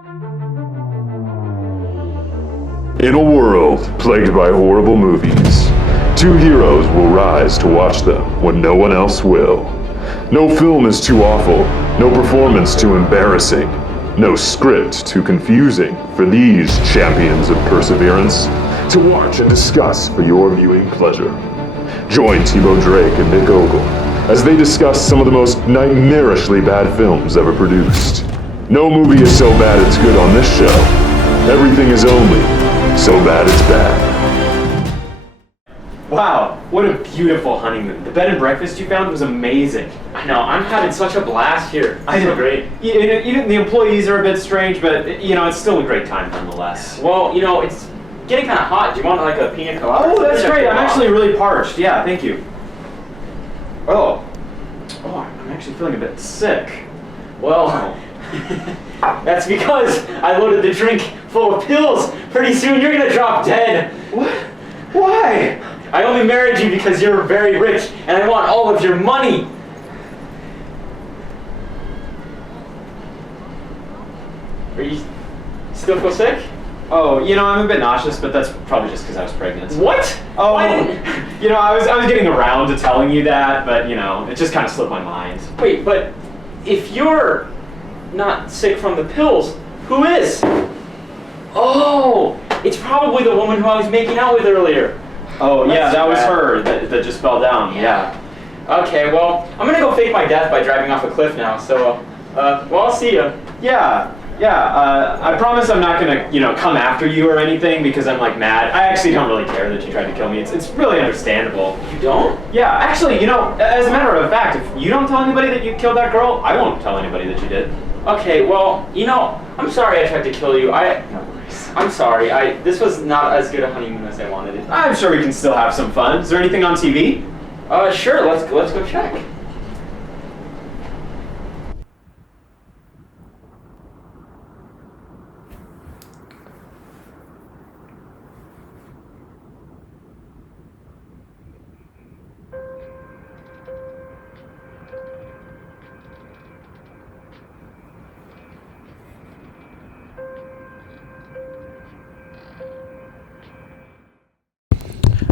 In a world plagued by horrible movies, two heroes will rise to watch them when no one else will. No film is too awful, no performance too embarrassing, no script too confusing for these champions of perseverance to watch and discuss for your viewing pleasure. Join Thibault Drake and Nick Ogle as they discuss some of the most nightmarishly bad films ever produced. No movie is so bad it's good on this show. Everything is only so bad it's bad. Wow, what a beautiful honeymoon. The bed and breakfast you found was amazing. I know, I'm having such a blast here. I know. So great. Even the employees are a bit strange, but it's still a great time nonetheless. Well, it's getting kind of hot. Do you want like a pina colada? Oh, that's great. I'm actually really parched. Yeah, thank you. Oh, I'm actually feeling a bit sick. Well, that's because I loaded the drink full of pills. Pretty soon you're gonna drop dead. What? Why? I only married you because you're very rich and I want all of your money. Are you still feel sick? Oh, I'm a bit nauseous, but that's probably just because I was pregnant. What? Oh, Why I was getting around to telling you that, but it just kind of slipped my mind. Wait, but if you're not sick from the pills, who is? Oh, it's probably the woman who I was making out with earlier. Oh, yeah, That's that was bad. her that just fell down. Yeah. Okay, well, I'm gonna go fake my death by driving off a cliff now, so, I'll see ya. Yeah. I promise I'm not gonna, come after you or anything because I'm mad. I actually don't really care that you tried to kill me. It's really understandable. You don't? Yeah, actually, as a matter of fact, if you don't tell anybody that you killed that girl, I won't tell anybody that you did. Okay, well, I'm sorry I tried to kill you. No worries. I'm sorry. This was not as good a honeymoon as I wanted it. I'm sure we can still have some fun. Is there anything on TV? Sure. Let's go check.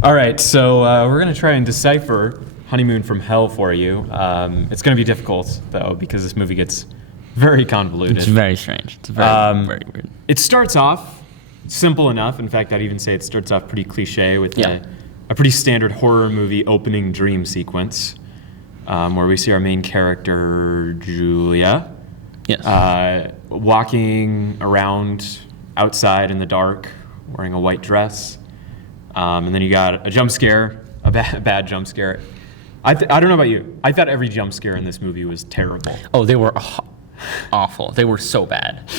All right, so we're going to try and decipher Honeymoon from Hell for you. It's going to be difficult, though, because this movie gets very convoluted. It's very strange. It's very weird. It starts off simple enough. In fact, I'd even say it starts off pretty cliche with a pretty standard horror movie opening dream sequence where we see our main character, Julia, walking around outside in the dark, wearing a white dress. And then you got a jump scare, a bad jump scare. I don't know about you. I thought every jump scare in this movie was terrible. Oh, they were awful. They were so bad.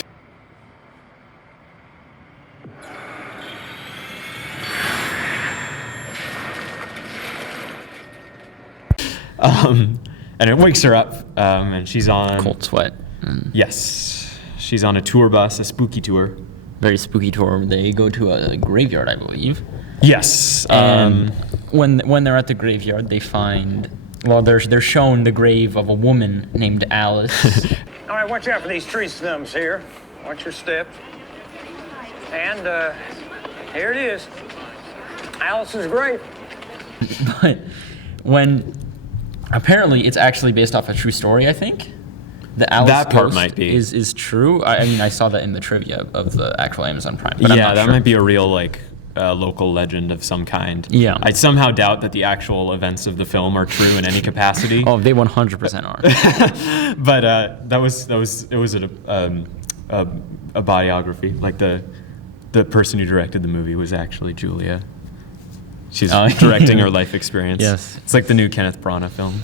And it wakes her up, and she's on... Cold sweat. Yes. She's on a tour bus, a spooky tour. Very spooky tour. They go to a graveyard, I believe. Yes. And when they're at the graveyard, they find... Well, they're shown the grave of a woman named Alice. All right, watch out for these tree stumps here. Watch your step. And here it is. Alice's grave. But when... Apparently, it's actually based off a true story, I think. The Alice that part ghost might be. is true. I mean, I saw that in the trivia of the actual Amazon Prime. But I'm not that sure. might be a real, local legend of some kind. Yeah. I somehow doubt that the actual events of the film are true in any capacity. Oh, they 100% are. But it was a biography. Like the person who directed the movie was actually Julia. She's directing her life experience. Yes. It's like the new Kenneth Branagh film.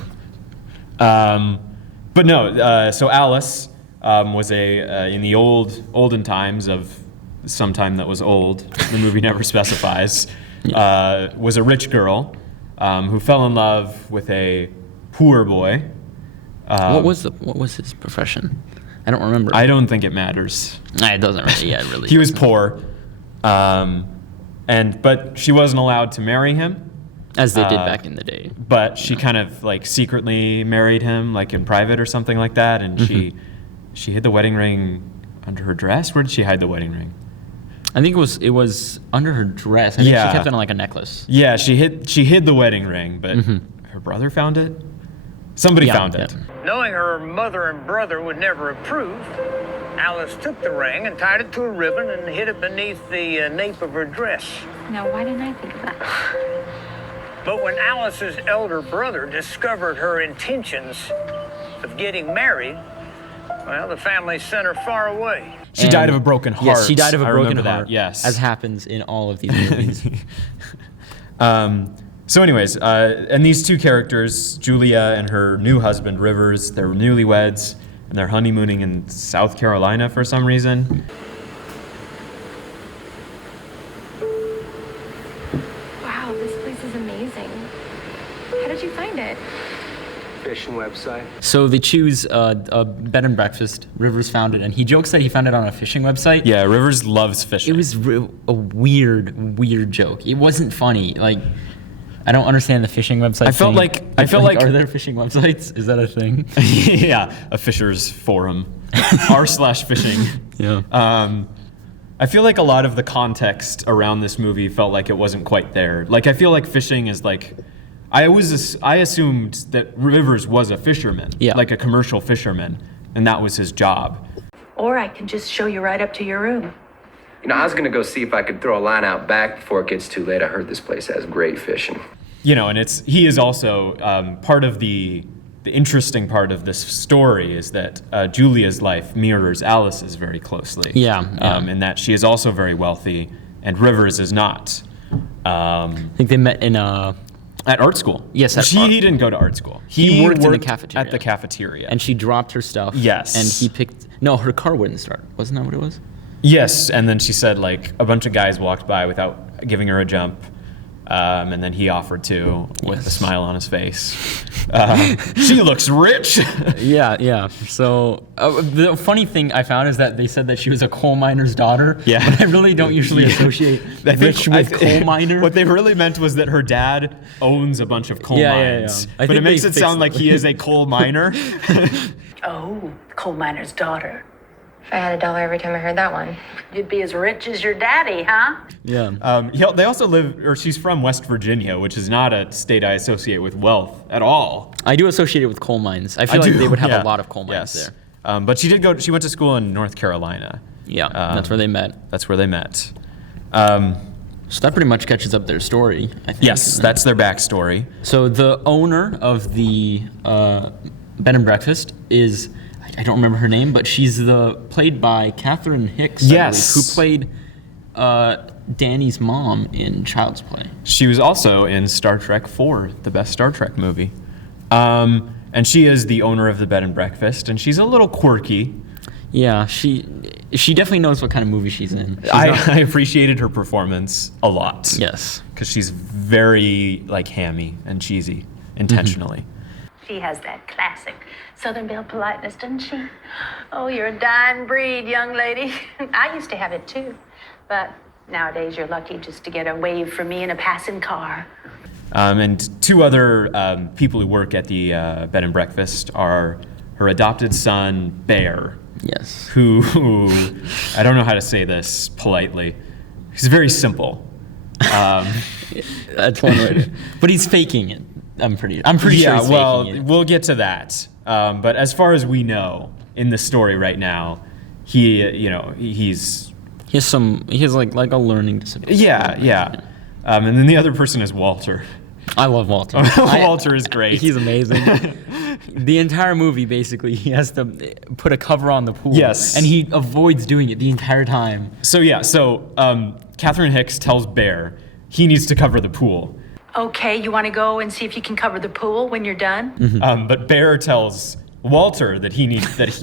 But no, so Alice was in the olden times of sometime that was old, the movie never specifies, was a rich girl who fell in love with a poor boy. What was his profession? I don't remember. I don't think it matters. It doesn't really. Yeah, it really. He was poor, but she wasn't allowed to marry him. As they did back in the day. But she kind of secretly married him, in private or something like that, and she hid the wedding ring her dress? Where did she hide the wedding ring? I think it was under her dress. I think she kept it on like a necklace. Yeah, she hid the wedding ring, but her brother found it. Somebody found it. Knowing her mother and brother would never approve, Alice took the ring and tied it to a ribbon and hid it beneath the nape of her dress. Now, why didn't I think of that? But when Alice's elder brother discovered her intentions of getting married, well, the family sent her far away. She died of a broken heart. Yes, she died of a I broken remember heart. that, yes. As happens in all of these movies. So anyways, and these two characters, Julia and her new husband, Rivers, they're newlyweds, and they're honeymooning in South Carolina for some reason. Wow, this place is amazing. How did you find it? Fishing website. So they choose a bed and breakfast. Rivers found it, and he jokes that he found it on a fishing website. Yeah, Rivers loves fishing. It was a weird joke. It wasn't funny. Like, I don't understand the fishing website. I felt like are there fishing websites? Is that a thing? yeah, a fisher's forum, r/fishing. Yeah. I feel like a lot of the context around this movie felt like it wasn't quite there. Like, I feel like fishing is like, I assumed that Rivers was a fisherman, like a commercial fisherman, and that was his job. Or I can just show you right up to your room. You know, I was gonna go see if I could throw a line out back before it gets too late. I heard this place has great fishing. You know, and he is also part of the interesting part of this story is that Julia's life mirrors Alice's very closely. Yeah. In that she is also very wealthy, and Rivers is not. I think they met in at art school. Yes, he didn't go to art school. He worked in the cafeteria. At the cafeteria. And she dropped her stuff. Yes. And he picked. No, her car wouldn't start. Wasn't that what it was? Yes, and then she said like a bunch of guys walked by without giving her a jump. And then he offered to with a smile on his face. She looks rich. Yeah. So the funny thing I found is that they said that she was a coal miner's daughter. Yeah. But I really don't usually associate rich with coal miner. What they really meant was that her dad owns a bunch of coal mines. I But think it makes they it sound like he is a coal miner. Oh, coal miner's daughter. If I had $1 every time I heard that one. You'd be as rich as your daddy, huh? Yeah. They also she's from West Virginia, which is not a state I associate with wealth at all. I do associate it with coal mines. I feel like they would have a lot of coal mines there. But she went to school in North Carolina. Yeah, that's where they met. That's where they met. So that pretty much catches up their story, I think. Yes, that's their backstory. So the owner of the bed and breakfast is, I don't remember her name, but she's played by Catherine Hicks, yes, who played Danny's mom in Child's Play. She was also in Star Trek IV, the best Star Trek movie. And she is the owner of the bed and breakfast, and she's a little quirky. Yeah, she definitely knows what kind of movie she's in. I appreciated her performance a lot. Yes. Because she's very like hammy and cheesy, intentionally. She has that classic Southern Belle politeness, doesn't she? Oh, you're a dying breed, young lady. I used to have it too, but nowadays you're lucky just to get a wave from me in a passing car. And two other people who work at the bed and breakfast are her adopted son, Bear. Yes. Who I don't know how to say this politely. He's very simple. That's one way. But he's faking it. I'm pretty sure he's faking it. We'll get to that. But as far as we know in the story right now, he has like a learning disability. Yeah. And then the other person is Walter. I love Walter. Walter is great. He's amazing. The entire movie, basically, he has to put a cover on the pool. Yes. And he avoids doing it the entire time. So Catherine Hicks tells Bear he needs to cover the pool. Okay, you want to go and see if you can cover the pool when you're done? But Bear tells Walter that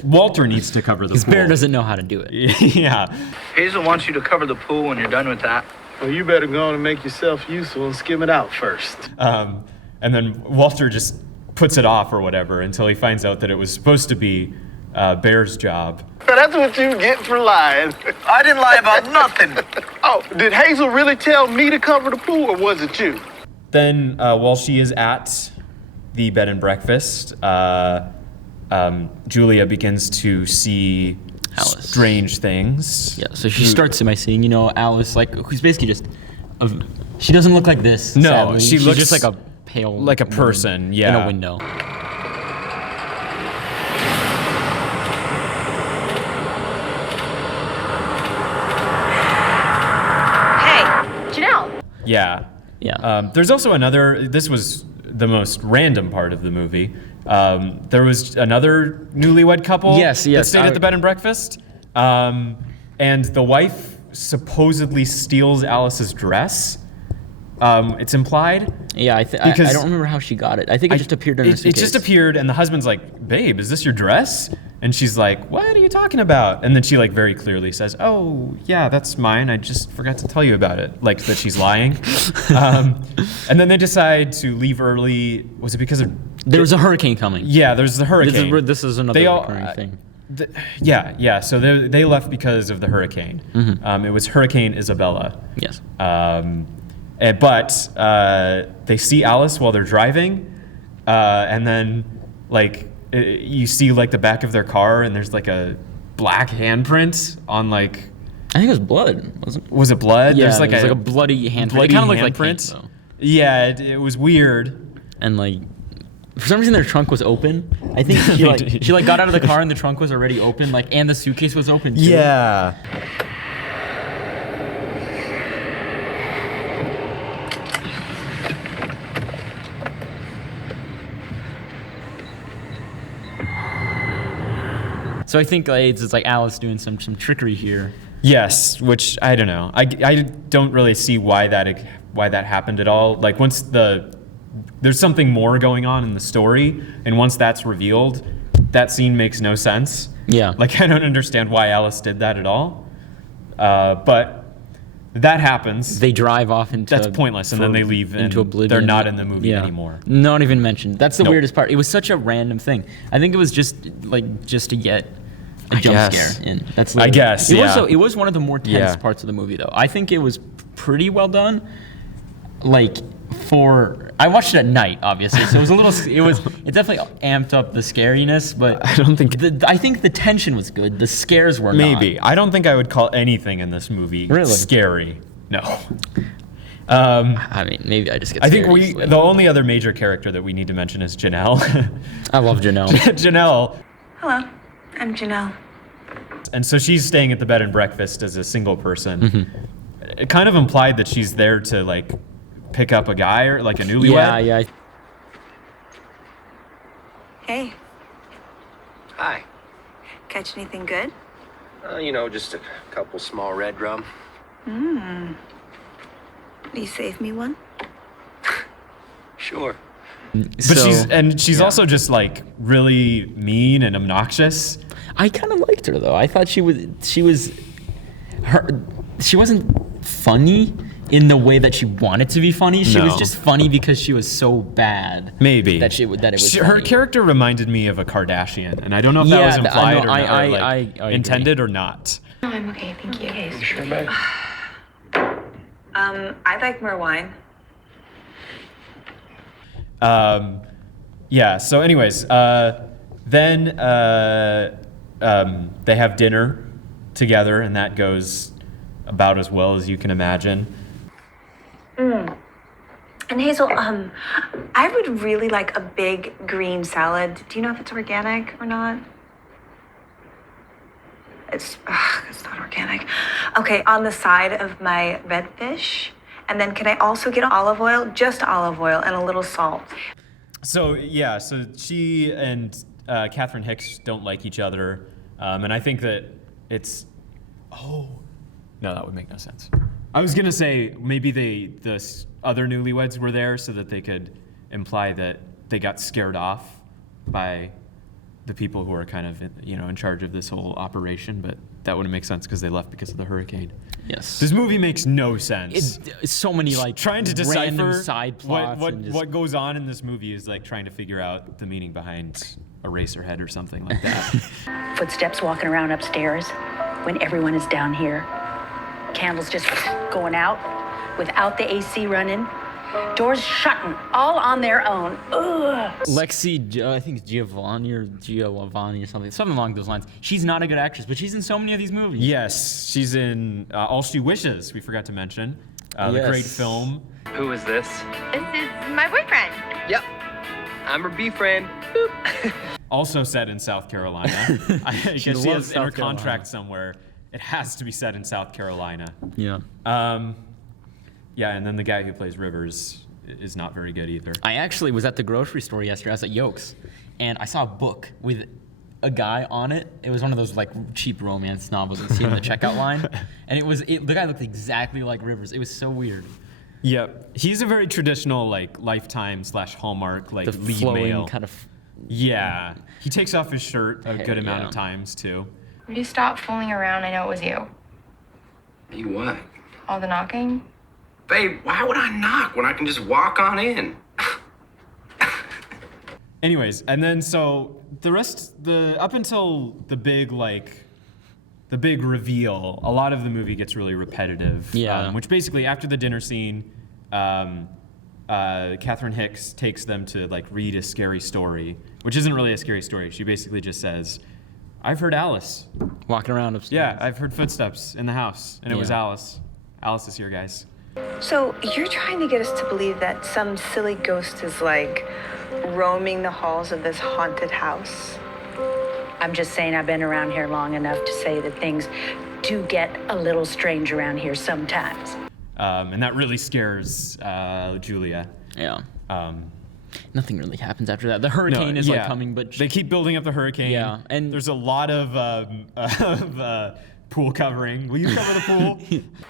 Walter needs to cover the pool. Because Bear doesn't know how to do it. Yeah. Hazel wants you to cover the pool when you're done with that. Well, you better go on and make yourself useful and skim it out first. And then Walter just puts it off or whatever until he finds out that it was supposed to be Bear's job. That's what you get for lying. I didn't lie about nothing. Oh, did Hazel really tell me to cover the pool, or was it you? Then while she is at the bed and breakfast, Julia begins to see Alice. strange things. Yeah, so she starts by saying, Alice, like, who's basically just, she doesn't look like this. No, sadly. she's looks just like a pale, like a person, yeah, in a window. Yeah. Yeah. There's also another, this was the most random part of the movie. There was another newlywed couple that stayed at the bed and breakfast. And the wife supposedly steals Alice's dress. It's implied. Yeah, I don't remember how she got it. I think it just appeared in her suitcase. It just appeared, and the husband's like, "Babe, is this your dress?" And she's like, "What are you talking about?" And then she like very clearly says, "Oh, yeah, that's mine. I just forgot to tell you about it." Like that she's lying. And then they decide to leave early. Was it because of there was a hurricane coming? Yeah, there's the hurricane. This is another recurring thing. Yeah. So they left because of the hurricane. Mm-hmm. It was Hurricane Isabella. Yes. But they see Alice while they're driving, and then like you see like the back of their car, and there's like a black handprint on like. I think it was blood, wasn't it? Was it blood? Yeah, there's like a bloody handprint. Bloody it kind of looked handprint. like paint, though. Yeah, it was weird. And like, for some reason their trunk was open. I think she got out of the car and the trunk was already open, like, and the suitcase was open too. Yeah. So I think it's like Alice doing some trickery here. Yes, which I don't know. I don't really see why that happened at all. Like once there's something more going on in the story, and once that's revealed, that scene makes no sense. Yeah. Like I don't understand why Alice did that at all. But that happens. They drive off into that's pointless, and then they leave into oblivion. They're not in the movie anymore. Not even mentioned. That's the weirdest part. It was such a random thing. I think it was just to get a jump scare in. That's I guess. It was one of the more tense parts of the movie, though. I think it was pretty well done. Like I watched it at night, obviously, so it was a little. It definitely amped up the scariness, but I don't think. I think the tension was good. The scares were maybe. not. I don't think I would call anything in this movie scary. No. I mean, maybe I just get. I think the only other major character that we need to mention is Janelle. I love Janelle. Janelle. Hello, I'm Janelle. And so she's staying at the bed and breakfast as a single person. Mm-hmm. It kind of implied that she's there to like pick up a guy or like a newlywed. Yeah. Hey. Hi. Catch anything good? Just a couple small red rum. Will you save me one? Sure. But she's also just like really mean and obnoxious. I kind of liked her though. I thought she wasn't funny in the way that she wanted to be funny. She was just funny because she was so bad. Maybe that it was. Her character reminded me of a Kardashian, and I don't know if that was implied or intended or not. No, I'm okay, thank you. Okay. You sure, babe? I'd like more wine. Yeah. So, anyways, then they have dinner together, and that goes about as well as you can imagine. And Hazel, I would really like a big green salad. Do you know if it's organic or not? It's not organic. Okay, on the side of my red fish. And then can I also get olive oil? Just olive oil and a little salt. So she and Catherine Hicks don't like each other. And I think that it's... Oh, no, that would make no sense. I was going to say maybe the other newlyweds were there so that they could imply that they got scared off by the people who are kind of in charge of this whole operation, but that wouldn't make sense because they left because of the hurricane. Yes. This movie makes no sense. It's so many trying to decipher side plots what goes on in this movie is like trying to figure out the meaning behind Eraserhead or something like that. Footsteps walking around upstairs when everyone is down here. Candles just going out without the AC running. Doors shutting, all on their own. Ugh. Lexi, I think it's Giovanni or something along those lines. She's not a good actress, but she's in so many of these movies. Yes, she's in All She Wishes, we forgot to mention. The great film. Who is this? This is my boyfriend. Yep. I'm her B-friend. Boop. Also set in South Carolina. I guess she loves has in her South Carolina. contract somewhere. It has to be set in South Carolina. Yeah. Yeah, and then the guy who plays Rivers is not very good either. I actually was at the grocery store yesterday. I was at Yolks, and I saw a book with a guy on it. It was one of those like cheap romance novels you see in the checkout line, and the guy looked exactly like Rivers. It was so weird. Yep, he's a very traditional like Lifetime / Hallmark like The lead flowing male. kind of. Yeah, he takes off his shirt a good amount yeah. of times too. Will you stop fooling around? I know it was you. You what? All the knocking? Babe, why would I knock when I can just walk on in? Anyways, and then so up until the big reveal, a lot of the movie gets really repetitive. Yeah. Which basically after the dinner scene, Catherine Hicks takes them to like read a scary story, which isn't really a scary story. She basically just says, "I've heard Alice walking around upstairs." Yeah, I've heard footsteps in the house, and it was Yeah. Alice. Alice is here, guys. So you're trying to get us to believe that some silly ghost is like roaming the halls of this haunted house? I'm just saying I've been around here long enough to say that things do get a little strange around here sometimes. And that really scares Julia. Yeah. Nothing really happens after that. The hurricane is like coming, but they keep building up the hurricane. Yeah, and there's a lot of pool covering. Will you cover the pool?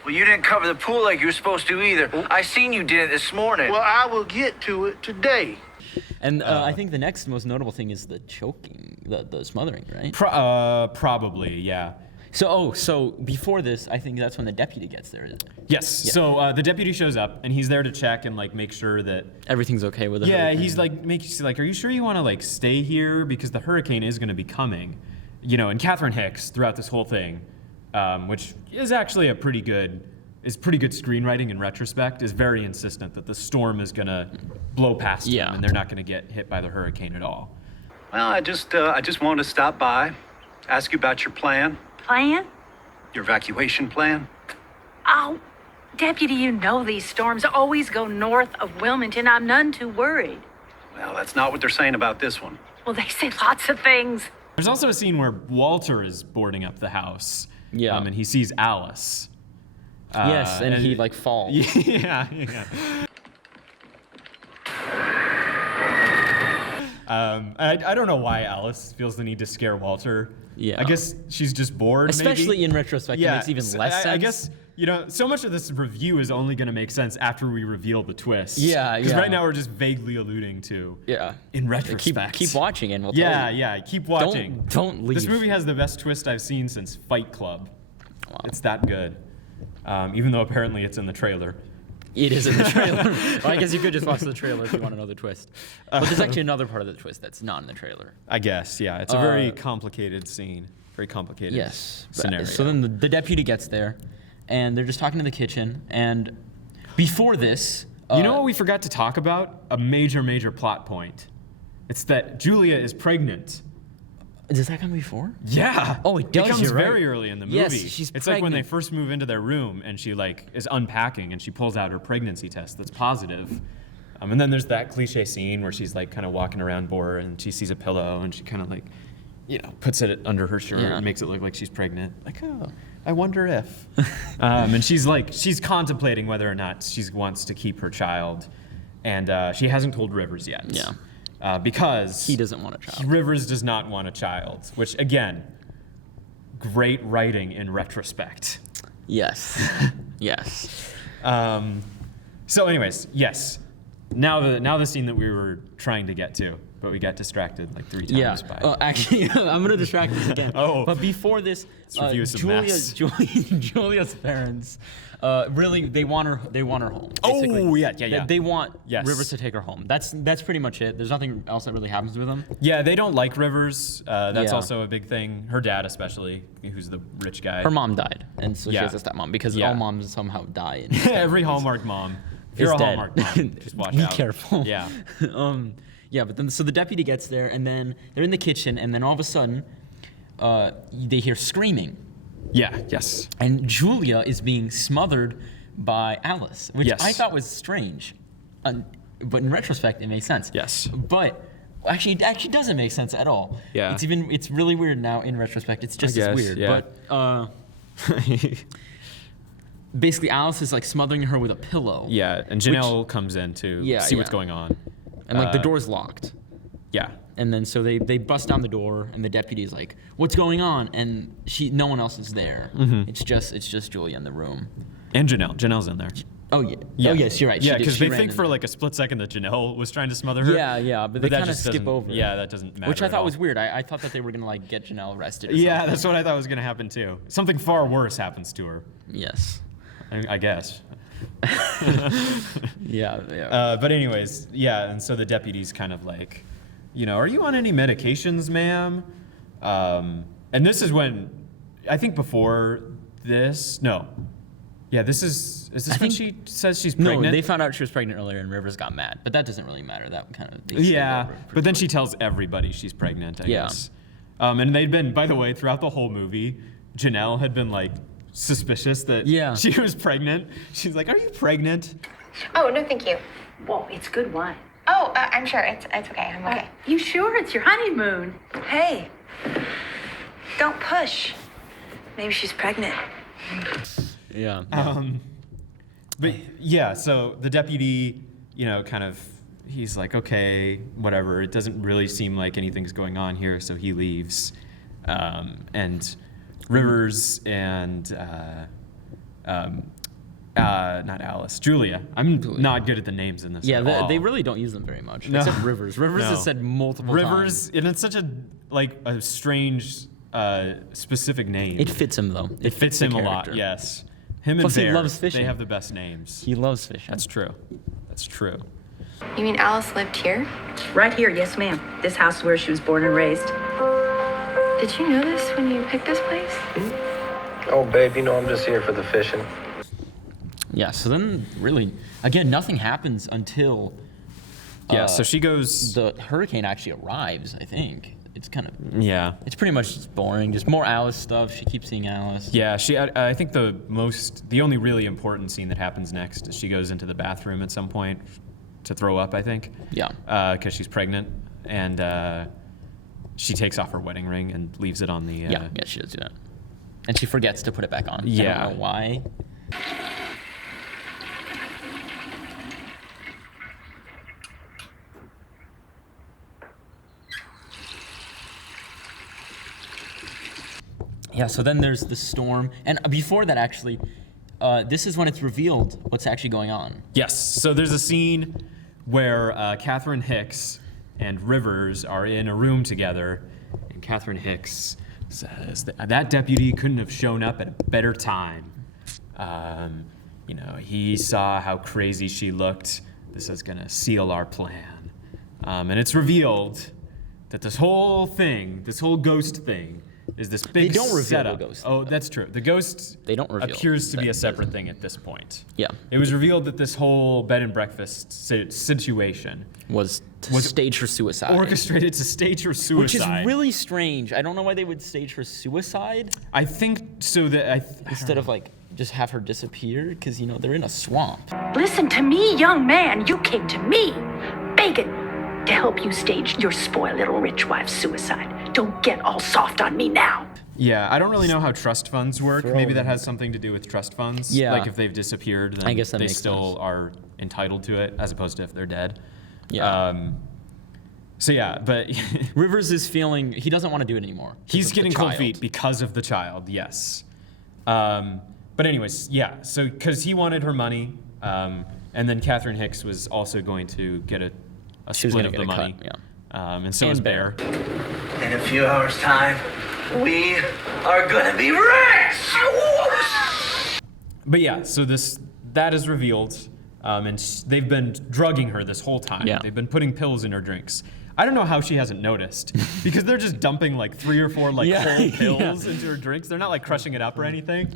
Well, you didn't cover the pool like you were supposed to either. I seen you did it this morning. Well, I will get to it today. And I think the next most notable thing is the choking, the smothering, right? Probably, yeah. So before this, I think that's when the deputy gets there. Yes. Yeah. So the deputy shows up and he's there to check and like make sure that everything's okay with it. Yeah, he's like are you sure you want to like stay here because the hurricane is going to be coming, you know? And Catherine Hicks throughout this whole thing, which is actually pretty good screenwriting in retrospect, is very insistent that the storm is going to blow past them and they're not going to get hit by the hurricane at all. Well, I just wanted to stop by, ask you about your plan. Plan? Your evacuation plan? Oh, Deputy, you know these storms always go north of Wilmington. I'm none too worried. Well, that's not what they're saying about this one. Well, they say lots of things. There's also a scene where Walter is boarding up the house. Yeah. And he sees Alice. Yes, and he like falls. Yeah. I don't know why Alice feels the need to scare Walter. Yeah. I guess she's just bored, Especially maybe. in retrospect, it makes even less sense. I guess, you know, so much of this review is only going to make sense after we reveal the twist. Yeah, Because yeah. right now we're just vaguely alluding to. Yeah. In retrospect. Keep watching and we'll tell you. Yeah, keep watching. Don't leave. This movie has the best twist I've seen since Fight Club. Wow. It's that good. Even though apparently it's in the trailer. It is in the trailer. Well, I guess you could just watch the trailer if you want to know the twist. But there's actually another part of the twist that's not in the trailer. I guess, yeah. It's a very complicated scene. Very complicated scenario. So then the deputy gets there, and they're just talking in the kitchen. And before this... you know what we forgot to talk about? A major plot point. It's that Julia is pregnant. Does that come before? Yeah. Oh, it does. It comes you're right. very early in the movie. Yes, she's It's pregnant. like when they first move into their room and she like is unpacking and she pulls out her pregnancy test that's positive. And then there's that cliche scene where she's like kind of walking around bored and she sees a pillow and she kind of like, you know, puts it under her shirt and makes it look like she's pregnant. Like, oh, I wonder if. And she's contemplating whether or not she wants to keep her child. And she hasn't told Rivers yet. Yeah. Because he doesn't want a child. Rivers does not want a child, which again, great writing in retrospect. Yes. Yes. So anyways, yes. Now the scene that we were trying to get to, but we got distracted like 3 times by. Well, actually, I'm gonna distract us again. Oh. But before this, Julia's parents, really, they want her home. Basically. Oh yeah. They want Rivers to take her home. That's pretty much it. There's nothing else that really happens with them. Yeah, they don't like Rivers. That's also a big thing. Her dad, especially, who's the rich guy. Her mom died, and so she has a stepmom because all moms somehow die. In Every Hallmark mom If you're a dead. Hallmark mom, just watch Be out. careful. Yeah. Yeah, but then so the deputy gets there, and then they're in the kitchen, and then all of a sudden, they hear screaming. Yeah. Yes. And Julia is being smothered by Alice, which Yes. I thought was strange. But in retrospect, it makes sense. Yes. But actually, it actually doesn't make sense at all. Yeah. It's really weird now in retrospect. It's just as weird. yeah. But basically, Alice is like smothering her with a pillow. Yeah, and Janelle comes in to see what's going on. And like the door's locked. Yeah. And then so they bust down the door, and the deputy's like, "What's going on?" And no one else is there. Mm-hmm. It's just Julia in the room. And Janelle. Janelle's in there. Oh yeah. Oh yes, you're right. Yeah, because they think for like a split second that Janelle was trying to smother her. Yeah, but they that kind of just skip doesn't- over. Yeah, that doesn't matter. Which I at thought all. was weird. I thought that they were gonna like get Janelle arrested. Or Yeah, something. that's what I thought was gonna happen too. Something far worse happens to her. Yes. I guess. Yeah. But anyways, yeah, and so the deputy's kind of like, are you on any medications, ma'am? And this is when, I think before this, no. Yeah, is this when she says she's pregnant? No, they found out she was pregnant earlier, and Rivers got mad. But that doesn't really matter. That kind of Yeah, but then she tells everybody she's pregnant, I guess. And they'd been, by the way, throughout the whole movie, Janelle had been like suspicious that she was pregnant. She's like, "Are you pregnant?" Oh, no, thank you. Whoa, it's good wine. Oh, I'm sure. It's okay. I'm okay. You sure it's your honeymoon? Hey, don't push. Maybe she's pregnant. Yeah. But yeah, so the deputy, kind of, he's like, okay, whatever. It doesn't really seem like anything's going on here, so he leaves. And Rivers and not Alice, Julia. I'm not good at the names in this. Yeah, at all. they really don't use them very much. No. Except Rivers. Rivers is said multiple times. Rivers, and it's such a strange, specific name. It fits him though. It fits the him a lot. character. Yes. Him and Plus, he Bear, loves fishing. they have the best names. He loves fishing. That's true. That's true. You mean Alice lived here? Right here, yes, ma'am. This house is where she was born and raised. Did you know this when you picked this place? Oh, babe, I'm just here for the fishing. Yeah, so then really, again, nothing happens until Yeah, so she goes. the hurricane actually arrives, I think. It's kind of, Yeah. it's pretty much just boring. Just more Alice stuff. She keeps seeing Alice. Yeah, I think the only really important scene that happens next is she goes into the bathroom at some point to throw up, I think. Yeah. Because she's pregnant, and she takes off her wedding ring and leaves it on the. Yeah, she does do that. And she forgets to put it back on. Yeah. I don't know why. Yeah, so then there's the storm. And before that, actually, this is when it's revealed what's actually going on. Yes. So there's a scene where Catherine Hicks and Rivers are in a room together, and Catherine Hicks says that deputy couldn't have shown up at a better time. He saw how crazy she looked. This is gonna seal our plan. And it's revealed that this whole ghost thing, is this big They don't reveal setup. the ghost. Oh, that's true. The ghost They don't reveal appears to be that- a separate thing at this point. Yeah. It was revealed that this whole bed and breakfast situation Was to stage her suicide. orchestrated to stage her suicide. Which is really strange. I don't know why they would stage her suicide I think so that instead of like just have her disappear, because they're in a swamp. Listen to me, young man. You came to me, begging to help you stage your spoiled little rich wife's suicide. Don't get all soft on me now. Yeah, I don't really know how trust funds work. Maybe that has something to do with trust funds. Yeah. Like if they've disappeared, then I guess that they makes still sense. are entitled to it, as opposed to if they're dead. Yeah. So yeah, but Rivers is feeling he doesn't want to do it anymore. he's because of the getting cold child. feet because of the child. Yes. But anyways, yeah. So because he wanted her money, and then Catherine Hicks was also going to get a She was split gonna of get the a money. cut, And so And is Bear. Bear. In a few hours' time, we are gonna be rich! But yeah, so that is revealed, and they've been drugging her this whole time. Yeah. They've been putting pills in her drinks. I don't know how she hasn't noticed, because they're just dumping like 3 or 4 like Yeah, whole yeah. pills into her drinks. They're not like crushing it up or anything.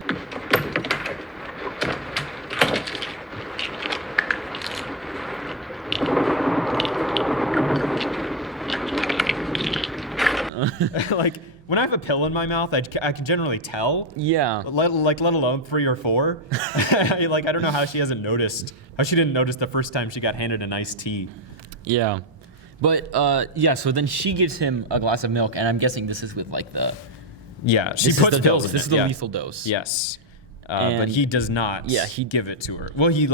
Like when I have a pill in my mouth, I can generally tell. Yeah. Let alone 3 or 4. Like I don't know how she hasn't noticed. How she didn't notice the first time she got handed an iced tea. Yeah. But yeah, so then she gives him a glass of milk, and I'm guessing this is with like the. Yeah, she This puts is the pills dose. in This it, is the yeah. lethal dose. Yes. But And- he does not. Yeah, give it to her. Well, he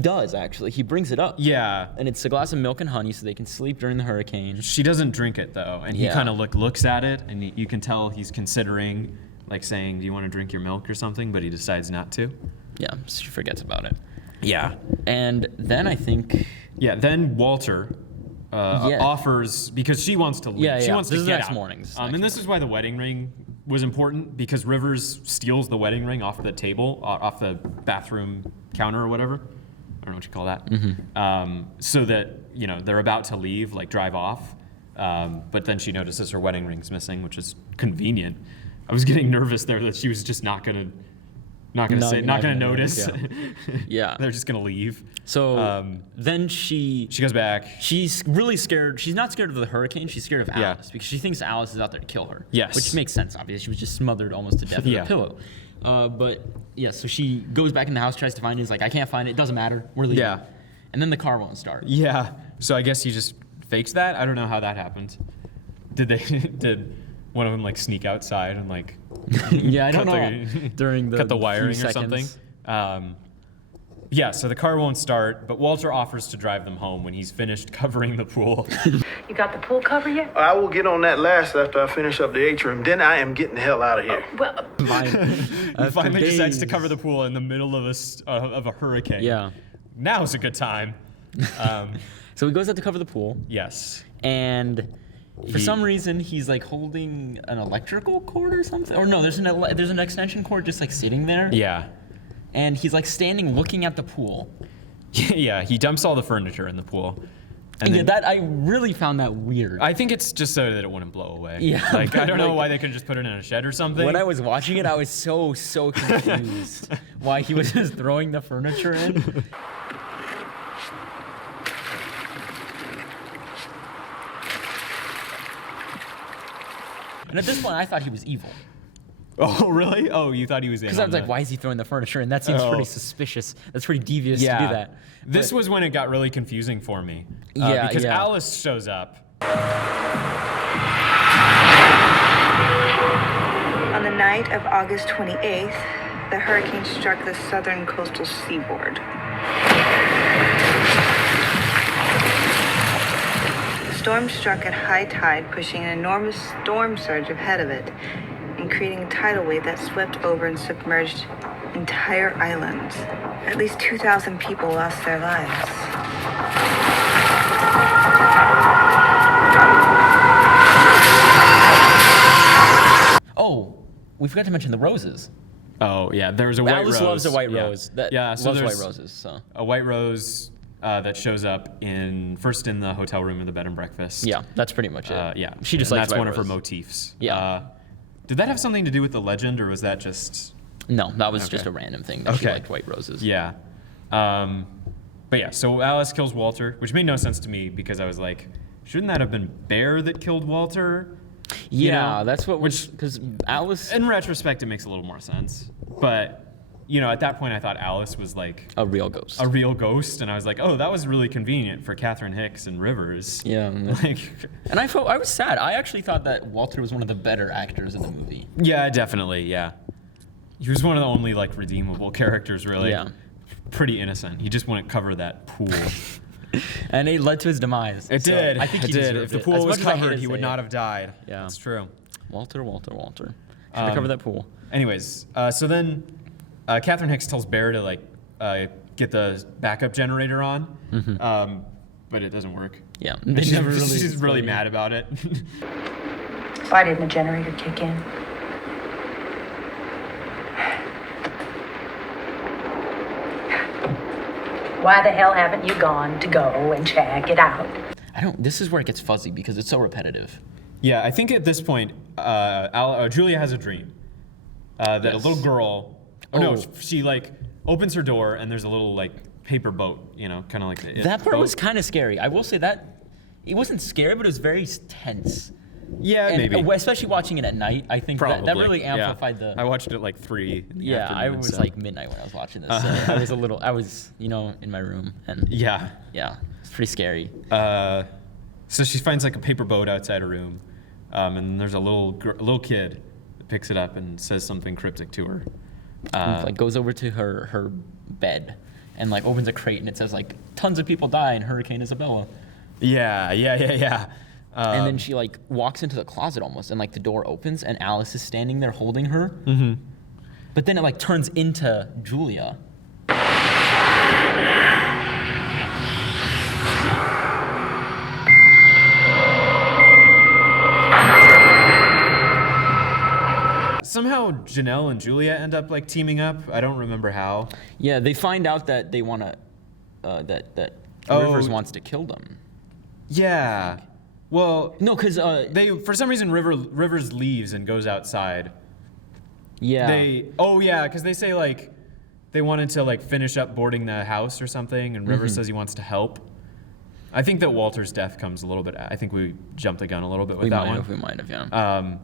does actually. He brings it up. Yeah. And it's a glass of milk and honey, so they can sleep during the hurricane. She doesn't drink it though, and he Yeah. kind of looks at it, and you can tell he's considering, like saying, "Do you want to drink your milk or something?" But he decides not to. Yeah, she forgets about it. Yeah. And then I think. Yeah. Then Walter. Offers because she wants to leave. Yeah, She yeah. wants This to is get next out. morning. This is And this is why the wedding ring was important, because Rivers steals the wedding ring off the table, off the bathroom counter or whatever. I don't know what you call that. So that they're about to leave, like drive off. But then she notices her wedding ring's missing, which is convenient. I was getting nervous there that she was just not gonna notice. Yeah. Yeah. They're just gonna leave. So then she goes back. She's really scared. She's not scared of the hurricane. She's scared of Alice because she thinks Alice is out there to kill her. Yes. Which makes sense, obviously. She was just smothered almost to death with Yeah. a pillow. But yeah, so she goes back in the house, tries to find it. Is like, I can't find it. It doesn't matter. We're leaving. Yeah. And then the car won't start. Yeah. So I guess he just faked that. I don't know how that happened. Did one of them like sneak outside and like? Yeah, I don't know. During the cut the wiring few or something. seconds. Yeah. So the car won't start, but Walter offers to drive them home when he's finished covering the pool. You got the pool cover yet? I will get on that last after I finish up the atrium. Then I am getting the hell out of here. Well, He finally decides to cover the pool in the middle of a hurricane. Yeah. Now's a good time. So he goes out to cover the pool. Yes. And for some reason, he's like holding an electrical cord or something. Or no, there's an extension cord just like sitting there. Yeah. And he's like standing looking at the pool. Yeah. He dumps all the furniture in the pool. And yeah, that I really found that weird. I think it's just so that it wouldn't blow away. Yeah, Like I don't know like- why they couldn't just put it in a shed or something. When I was watching it, I was so confused why he was just throwing the furniture in. And at this point, I thought he was evil. Oh, really? Oh, you thought he was in? Because I was like, why is he throwing the furniture in? That seems pretty suspicious. That's pretty devious to do that. This was when it got really confusing for me. Yeah, because yeah. Alice shows up. On the night of August 28th, the hurricane struck the southern coastal seaboard. The storm struck at high tide, pushing an enormous storm surge ahead of it and creating a tidal wave that swept over and submerged entire islands. At least 2,000 people lost their lives. Oh, we forgot to mention the roses. Oh yeah, there was a white rose. Alice loves a white Yeah. rose. So loves there's white roses. So a white rose that shows up first in the hotel room of the bed and breakfast. yeah, that's pretty much it. Yeah, she just and likes that's white one of her rose. motifs. Yeah. Did that have something to do with the legend, or was that just? No, that was just Okay. a random thing that she Okay. liked white roses. Yeah. But yeah, so Alice kills Walter, which made no sense to me because I was like, shouldn't that have been Bear that killed Walter? You Yeah, know? that's what was because Alice. In retrospect, it makes a little more sense. But, at that point I thought Alice was like A real ghost. a real ghost, and I was like, oh, that was really convenient for Catherine Hicks and Rivers. Yeah. Like, And I was sad. I actually thought that Walter was one of the better actors in the movie. yeah, definitely, yeah. He was one of the only like redeemable characters, really. Yeah. Pretty innocent. He just wouldn't cover that pool. And it led to his demise. It So did. I think it he did. deserved If the it. pool As was much as I hate covered, to he would say not it. have died. Yeah. It's true. Walter. Should have covered that pool. Anyways, so then Catherine Hicks tells Bear to like get the backup generator on, but it doesn't work. Yeah, they never really She's really explain it. mad about it. why didn't the generator kick in? Why the hell haven't you gone to go and check it out? This is where it gets fuzzy because it's so repetitive. Yeah, I think at this point, Julia has a dream that a Yes. little girl. Oh no, Oh. she like opens her door and there's a little like paper boat, kind of like That part was kind of scary. I will say that it wasn't scary, but it was very tense. Yeah, And maybe. especially watching it at night, I think that really amplified the. I watched it at like 3 in the afternoon. I was like midnight when I was watching this. So I was in my room and yeah, it's pretty scary. So she finds like a paper boat outside her room, and there's a little kid that picks it up and says something cryptic to her. Like goes over to her bed and like opens a crate and it says like tons of people die in Hurricane Isabella. Yeah. And then she like walks into the closet almost, and like the door opens, and Alice is standing there holding her. Mm-hmm. But then it like turns into Julia. Somehow Janelle and Julia end up like teaming up. I don't remember how. Yeah, they find out that they want to, that Rivers wants to kill them. Yeah. Well, no, because they for some reason Rivers leaves and goes outside. Yeah. Because they say like they wanted to like finish up boarding the house or something, and Rivers says he wants to help. I think that Walter's death comes a little bit. I think we jumped the gun a little bit with that one. We might have, yeah.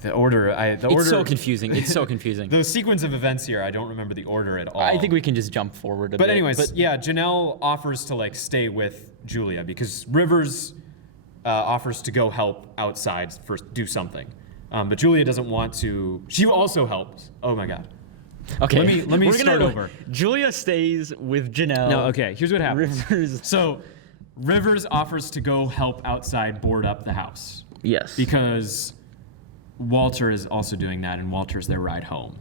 The order. It's so confusing. It's so confusing. The sequence of events here, I don't remember the order at all. I think we can just jump forward a bit. But anyways, Janelle offers to like stay with Julia because Rivers offers to go help outside first, do something. But Julia doesn't want to. She also helps. Oh my God. Okay. Let me start over. Julia stays with Janelle. No. Okay. Here's what happens. Rivers. So Rivers offers to go help outside board up the house. Yes. Because Walter is also doing that, and Walter's their ride home.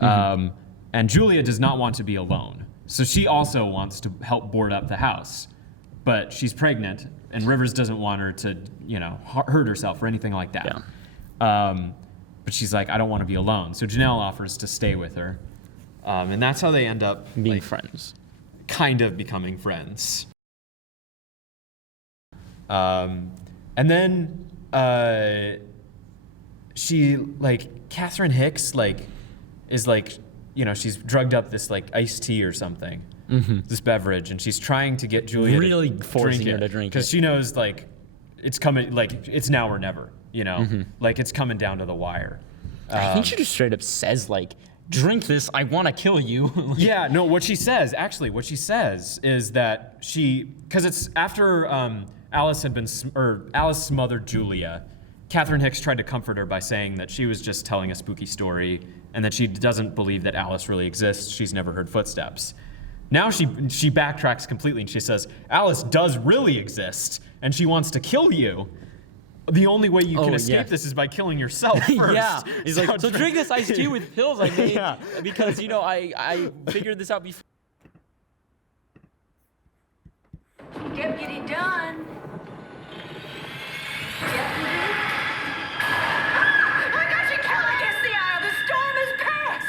And Julia does not want to be alone. So she also wants to help board up the house. But she's pregnant, and Rivers doesn't want her to, hurt herself or anything like that. Yeah. But she's like, I don't want to be alone. So Janelle offers to stay with her. And that's how they end up being friends. Kind of becoming friends. And then she, Catherine Hicks, is she's drugged up this, iced tea or something. This beverage, and she's trying to get Julia really to forcing her to drink it. Because she knows, it's coming, it's now or never, it's coming down to the wire. I think she just straight up says, drink this, I want to kill you. Yeah, no, what she says is that because it's after Alice smothered Julia, Catherine Hicks tried to comfort her by saying that she was just telling a spooky story and that she doesn't believe that Alice really exists. She's never heard footsteps. Now she backtracks completely and she says, Alice does really exist and she wants to kill you. The only way you can escape this is by killing yourself first. Yeah. He's like, so drink this iced tea with pills I made because, I figured this out before. Deputy Dunn. Deputy? I got you killing against the aisle. The storm is past.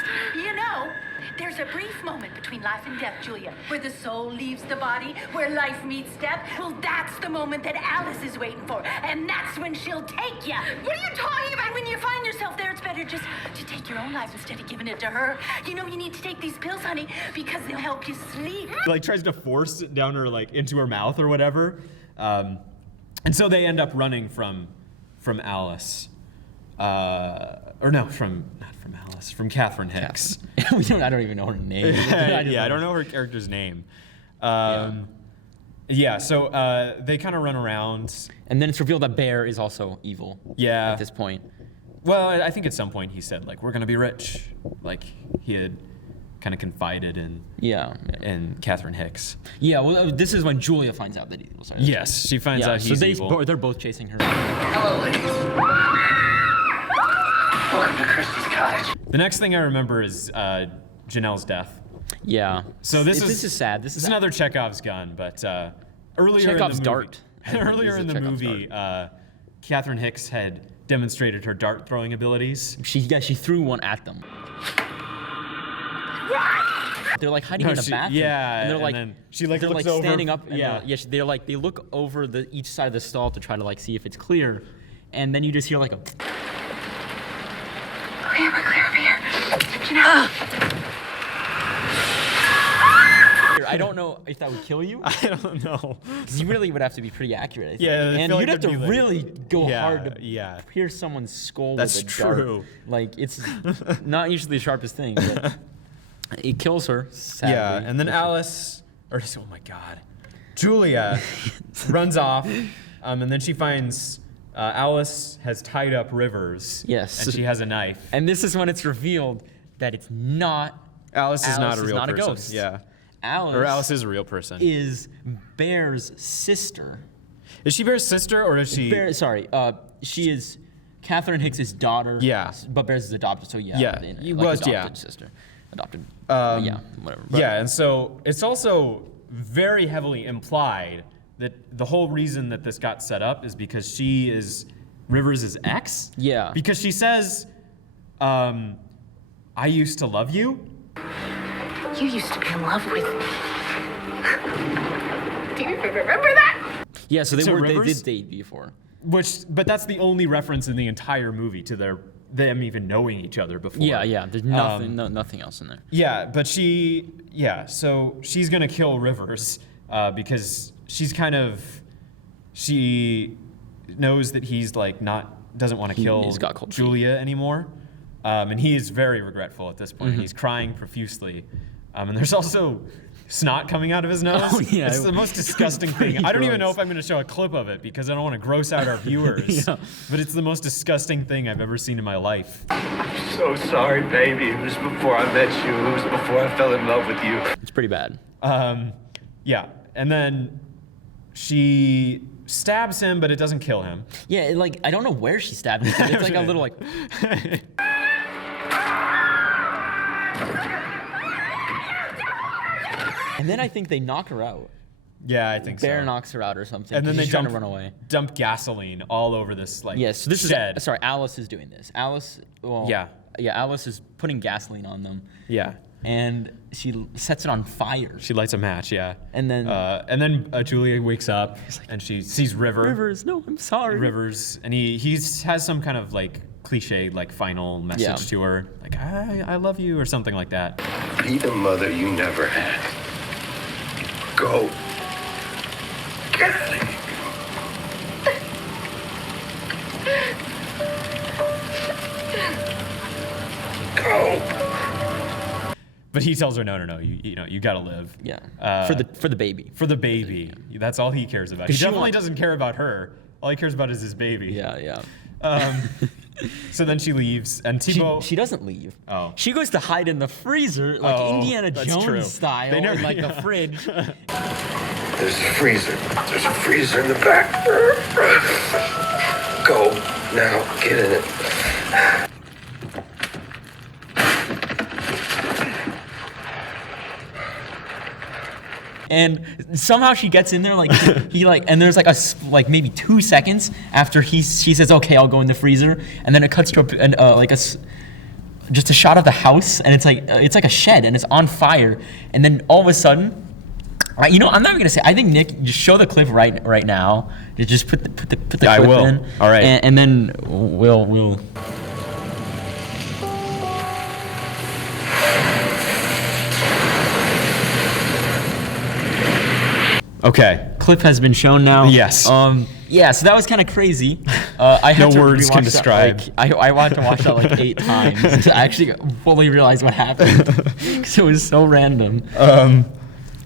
There's a brief moment between life and death, Julia, where the soul leaves the body, where life meets death. Well, that's the moment that Alice is waiting for, and that's when she'll take you. What are you talking about? When you find yourself there, it's better just to take your own life instead of giving it to her. You need to take these pills, honey, because they'll help you sleep. Tries to force it down her, into her mouth or whatever. And so they end up running from Alice. Not from Alice, from Catherine Hicks. I don't even know her name. I don't know her character's name. So they kind of run around. And then it's revealed that Bear is also evil. Yeah. At this point. Well, I think at some point he said, we're going to be rich. He had kind of confided in Catherine Hicks. Yeah, well, this is when Julia finds out that he's evil. Yes, she finds out he's evil. They're both chasing her. Hello, ladies. Welcome to Christie's cottage. The next thing I remember is Janelle's death. Yeah. So this is sad. This is another Chekhov's gun, but earlier Chekhov's in the movie, dart. Earlier in the movie, Catherine Hicks had demonstrated her dart throwing abilities. She threw one at them. They're hiding in a bathroom. Yeah, and they're then she they're looks over. standing up. And they look over each side of the stall to try to see if it's clear, and then you just hear a. Okay, we're clear over here. Janelle. I I don't know if that would kill you. I don't know. You really would have to be pretty accurate, I think. Yeah, I and feel you'd like have to there'd be, really go Yeah, hard to yeah. pierce someone's skull That's with a dart. true. Like, it's not usually the sharpest thing, but it kills her, sadly. Yeah, and then Alice, oh my God, Julia runs off, and then she finds Alice has tied up Rivers. Yes. And she has a knife. And this is when it's revealed that it's not. Alice is not a real not person. A ghost. Yeah. Alice is a real person. Is Bear's sister. Is she Bear's sister or is she? She is Catherine Hicks's daughter. Yeah. But Bear's is adopted, so yeah. Yeah. Adopted sister. Adopted. Yeah, whatever. But yeah, and so it's also very heavily implied that the whole reason that this got set up is because she is Rivers' ex. Yeah. Because she says, I used to love you. You used to be in love with me. Do you remember that? Yeah, so they Rivers? did date before. But that's the only reference in the entire movie to them even knowing each other before. Yeah. There's nothing, nothing else in there. Yeah, but so she's gonna kill Rivers because she knows that he's like doesn't want to kill Julia anymore, and he is very regretful at this point. Mm-hmm. He's crying profusely, and there's also snot coming out of his nose. Oh, yeah. It's the most disgusting thing. I don't even know if I'm going to show a clip of it because I don't want to gross out our viewers. Yeah. But it's the most disgusting thing I've ever seen in my life. I'm so sorry, baby. It was before I met you. It was before I fell in love with you. It's pretty bad. Yeah, and then she stabs him, but it doesn't kill him. Yeah, I don't know where she stabbed him. It's like a little And then I think they knock her out. Yeah, I think Bear so. knocks her out or something. And then they trying to run away. Dump gasoline all over this Yes, so this shed. is Alice is doing this. Alice Alice is putting gasoline on them. Yeah. And she sets it on fire. She lights a match, yeah. And then Julia wakes up and she sees Rivers, no, I'm sorry. Rivers, and he has some kind of cliche final message to her, like I love you or something like that. Be the mother you never had. Go. Get out of here. Go. But he tells her, no, you gotta live. Yeah. For the baby. For the baby. That's all he cares about. He definitely doesn't care about her. All he cares about is his baby. Yeah. So then she leaves, and Thibault. She doesn't leave. Oh. She goes to hide in the freezer, Indiana Jones style, They never, in the fridge. There's a freezer. There's a freezer in the back. Go. Now, get in it. And somehow she gets in there, and there's maybe 2 seconds after she says, "Okay, I'll go in the freezer," and then it cuts to just a shot of the house, and it's like a shed, and it's on fire, and then all of a sudden, I'm not even gonna say. I think Nick, just show the clip right now. Just put the clip in. I will. All right. And then we'll. Okay. Clip has been shown now. Yes. Yeah, so that was kind of crazy. I had No words can describe. I wanted to watch that 8 times to actually fully realize what happened because it was so random.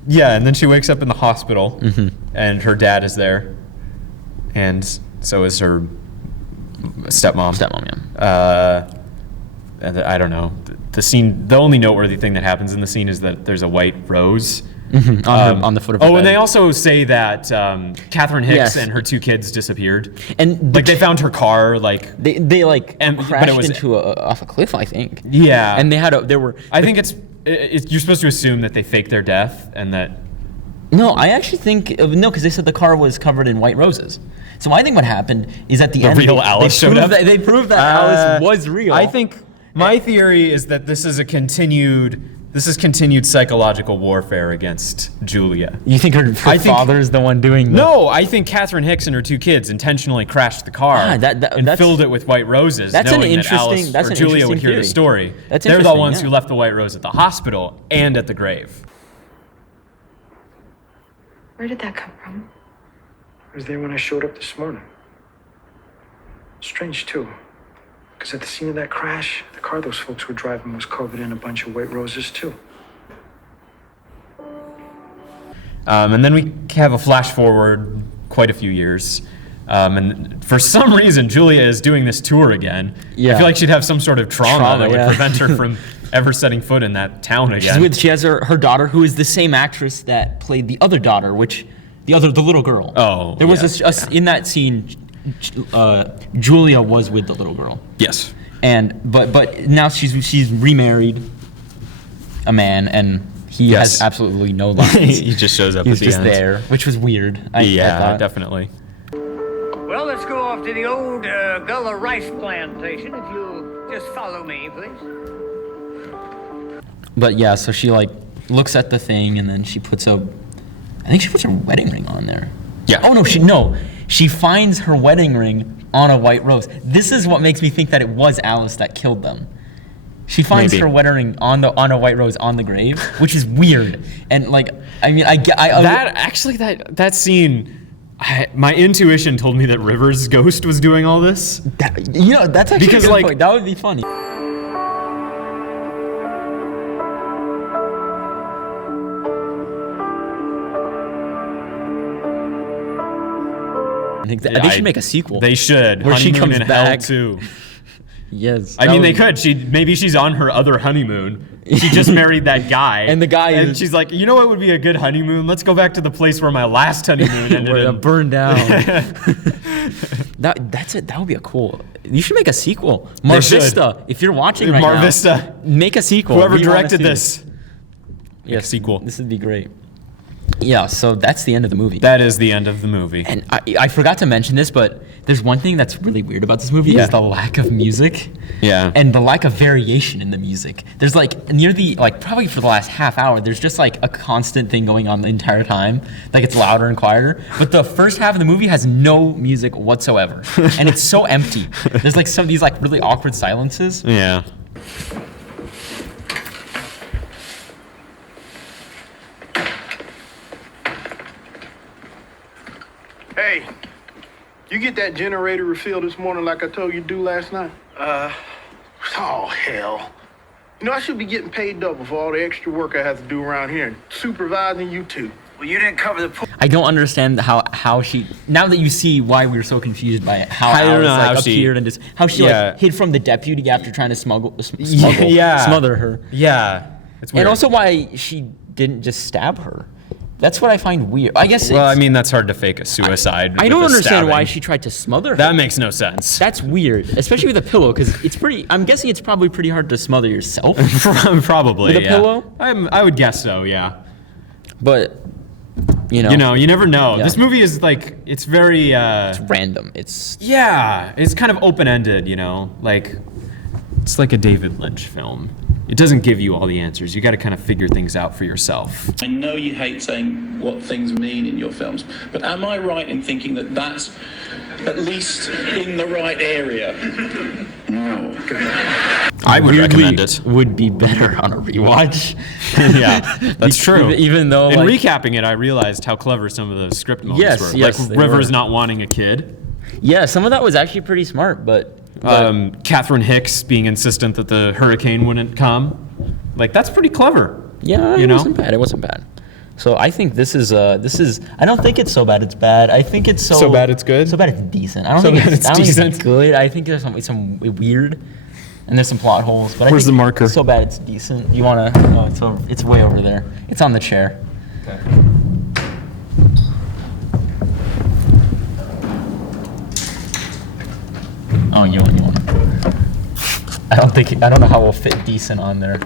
Yeah, and then she wakes up in the hospital, and her dad is there, and so is her stepmom. And I don't know. The scene. The only noteworthy thing that happens in the scene is that there's a white rose. On the foot of her bed. And they also say that Catherine Hicks and her 2 kids disappeared, and they found her car they crashed into off a cliff, I think. Yeah, and I think you're supposed to assume that they faked their death and that. No, I actually think because they said the car was covered in white roses. So I think what happened is at the end, real Alice showed up. They proved that Alice was real. I think my theory is that this is continued psychological warfare against Julia. You think her father is the one doing No, I think Catherine Hicks and her 2 kids intentionally crashed the car and filled it with white roses, knowing that Alice or Julia would hear the story. They're the ones who left the white rose at the hospital and at the grave. Where did that come from? I was there when I showed up this morning. Strange, too. Because at the scene of that crash, the car those folks were driving was covered in a bunch of white roses, too. And then we have a flash forward quite a few years. And for some reason, Julia is doing this tour again. Yeah. I feel like she'd have some sort of trauma that would yeah. prevent her from ever setting foot in that town again. She has her daughter, who is the same actress that played the other daughter, the little girl. Oh, there was in that scene, Julia was with the little girl. Yes. And but now she's remarried a man, and he has absolutely no lines. He just shows up. He's at the just end. there, which was weird. I thought. Definitely. Well, let's go off to the old Gullah rice plantation if you'll just follow me, please. But yeah, so she like looks at the thing, and then she puts her wedding ring on there. Yeah. Oh no, she finds her wedding ring on a white rose. This is what makes me think that it was Alice that killed them. She finds her wedding ring on a white rose on the grave, which is weird. And like, I mean, that scene. My intuition told me that River's ghost was doing all this. That's actually a good point. That would be funny. They should make a sequel. They should. Where she Honeymoon comes in Hell back. too. Yes. I mean, they could. Maybe she's on her other honeymoon. She just married that guy. And the guy and she's like, you know what would be a good honeymoon? Let's go back to the place where my last honeymoon ended. Where it burned down. That's it. That would be a cool. You should make a sequel. Mar Vista. If you're watching right Mar now, Vista. Make a sequel. Whoever directed this. Yeah, sequel. This would be great. Yeah, so that's the end of the movie. That is the end of the movie. And I forgot to mention this, but there's one thing that's really weird about this movie is the lack of music. Yeah. And the lack of variation in the music. There's like probably for the last half hour, there's just like a constant thing going on the entire time. Like it's louder and quieter. But the first half of the movie has no music whatsoever. And it's so empty. There's like some of these like really awkward silences. Yeah. Hey, you get that generator refilled this morning like I told you to do last night? Oh, hell. You know, I should be getting paid double for all the extra work I have to do around here and supervising you two. Well, you didn't cover the pool. I don't understand how she. Now that you see why we were so confused by it, how I don't Alice know like how she- appeared and just how she Yeah. like hid from the deputy after trying to smother her. Yeah. It's weird. And also why she didn't just stab her. That's what I find weird. I guess. Well, I mean, that's hard to fake a suicide. I with don't a understand why stabbing. she tried to smother her. That makes no sense. That's weird, especially with a pillow, because it's pretty. I'm guessing it's probably pretty hard to smother yourself. Probably. With a pillow. I would guess so. Yeah. But you know, you never know. Yeah. This movie is like it's very. It's random. It's it's kind of open-ended. Like it's like a David Lynch film. It doesn't give you all the answers. You got to kind of figure things out for yourself. I know you hate saying what things mean in your films, but am I right in thinking that that's at least in the right area? No. I would recommend it. Would be better on a rewatch. Yeah, that's true. Even though, in like, recapping it, I realized how clever some of the script moments Yes, were. yes, like they Rivers were. not wanting a kid. Yeah, some of that was actually pretty smart, but Catherine Hicks being insistent that the hurricane wouldn't come. Like that's pretty clever. yeah, it wasn't bad. It wasn't bad. So I think this is. I don't think it's so bad. It's bad. I think it's so bad it's good. So bad it's decent. I don't So think bad it's it's decent. good. I think there's some weird, and there's some plot holes. But Where's I think the marker? So bad it's decent. You wanna? Oh, it's way over there. It's on the chair. Okay. Oh, you want? I don't know how we'll fit decent on there.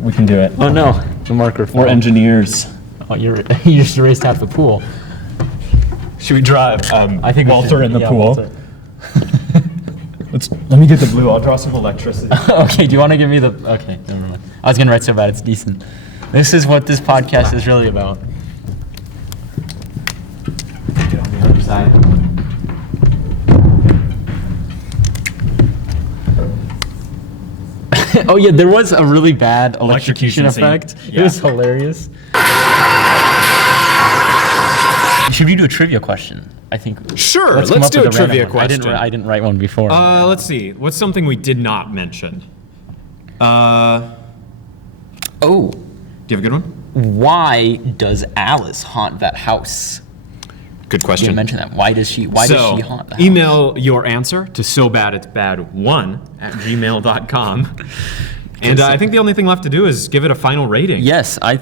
We can do it. Oh no, the marker. We're fell. engineers. Oh, you just erased half the pool. Should we drive? I think we Walter should. in the Yeah, pool. Walter. Let me get the blue. I'll draw some electricity. Okay, do you want to give me the? Okay, never mind. I was gonna write so bad it's decent. This is what this podcast is really about. Get on the other side. Oh yeah, there was a really bad electrocution Electrocution scene. effect. Yeah. It was hilarious. Should we do a trivia question? I think. Sure, come let's up do with a trivia random one. question. I didn't write one before. Let's see. What's something we did not mention? Oh. Do you have a good one? Why does Alice haunt that house? Good question. You mentioned that. Why does she haunt the house? Email your answer to sobaditsbad1@gmail.com. And I think the only thing left to do is give it a final rating. Yes, I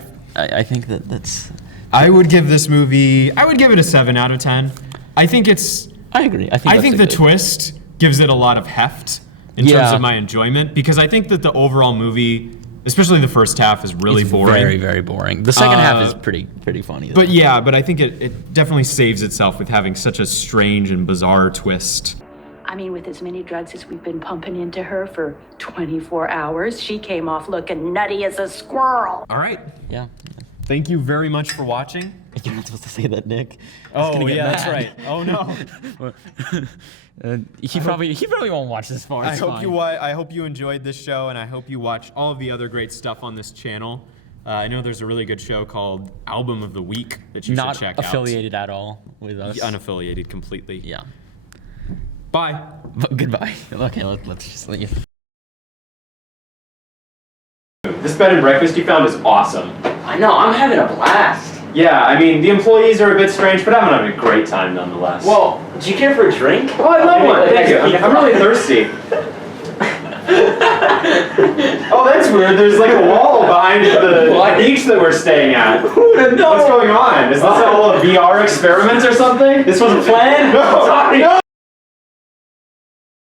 think that's... I would give this movie, I would give it a 7 out of 10. I think it's... I agree. I think the twist gives it a lot of heft in terms of my enjoyment, because I think that the overall movie, especially the first half, is really boring. Very, very boring. The second half is pretty funny. But yeah, but I think it definitely saves itself with having such a strange and bizarre twist. I mean, with as many drugs as we've been pumping into her for 24 hours, she came off looking nutty as a squirrel. All right. Yeah. Thank you very much for watching. You're not supposed to say that, Nick. Oh, yeah, that's right. Oh, no. He probably won't watch this far. I hope you enjoyed this show, and I hope you watch all of the other great stuff on this channel. I know there's a really good show called Album of the Week that you should check out. Not affiliated at all with us. Unaffiliated completely. Yeah. Bye. Goodbye. Okay, let's just leave. This bed and breakfast you found is awesome. I know, I'm having a blast. Yeah, I mean, the employees are a bit strange, but I'm having a great time nonetheless. Well, do you care for a drink? Oh, I'd love one. Thank you. I'm really thirsty. Oh, that's weird. There's like a wall behind the beach that we're staying at. Who would have known? What's going on? Is this all a VR experiment or something? This was a plan? No. Sorry. No.